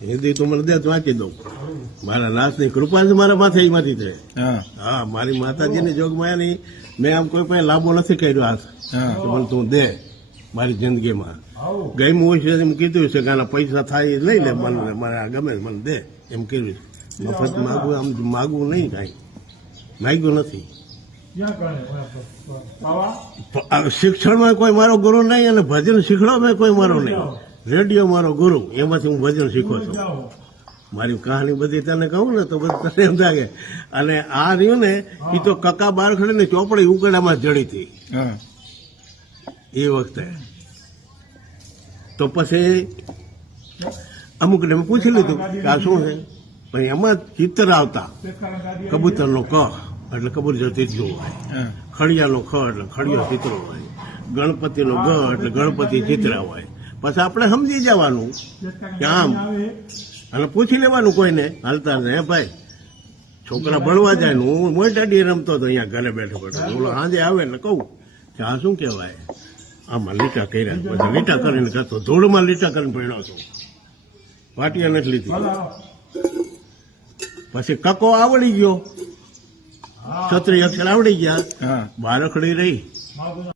હિન્દી તો મને દે તો વાંચી દઉં. મારા નાથની કૃપા જ મારા માથે એમાંથી છે. હા, મારી માતાજીની જોગમાયાની મેં આમ કોઈ પાસે લાંબો નથી કર્યો હાથ. મને તું દે મારી જિંદગીમાં ગમ્યું હોય છે એમ કીધું છે કે આના પૈસા થાય એ લઈ લે, મને મને ગમે મને દે એમ કર્યું છે. મફત માગવું આમ માગવું નહીં, કાંઈ માગ્યું નથી. શિક્ષણમાં કોઈ મારો ગુરુ નહીં અને ભજન શીખડવામાં કોઈ મારો નહીં. રેડિયો મારો ગુરુ, એમાંથી હું ભજન શીખો છું. મારી કહાની બધી તને કહું ને તો બધું તને એમ લાગે. અને આ રહ્યું ને એ તો કકા બાર ખડે ને ચોપડી ઉકડામાં જડી હતી એ વખતે. તો પછી અમુકને મેં પૂછી લીધું કે આ શું છે, પણ એમાં ચિત્ર આવતા કબૂતરનો ક એટલે કબૂતર ચિત્રો હોય, ખડિયાનો ખ એટલે ખડિયો ચિત્રો હોય, ગણપતિનો ગ એટલે ગણપતિ ચિત્ર હોય. પછી આપણે સમજી જવાનું કે આમ, અને પૂછી લેવાનું કોઈને હાલતા ને, હે ભાઈ છોકરા ભણવા જાય ને હું મોટાડી રમતો હતો અહીંયા ઘરે બેઠો બેઠો, ઓલો સાંજે આવે ને કહું કે આ શું કહેવાય, આમાં લીટા કર્યા. પછી લીટા કરીને કરતો, ધૂળમાં લીટા કરીને ભણ્યો છું, પાટિયા નથી લીધી. પછી કકો આવડી ગયો, છત્રી અક્ષર આવડી ગયા, બારખડી રહી.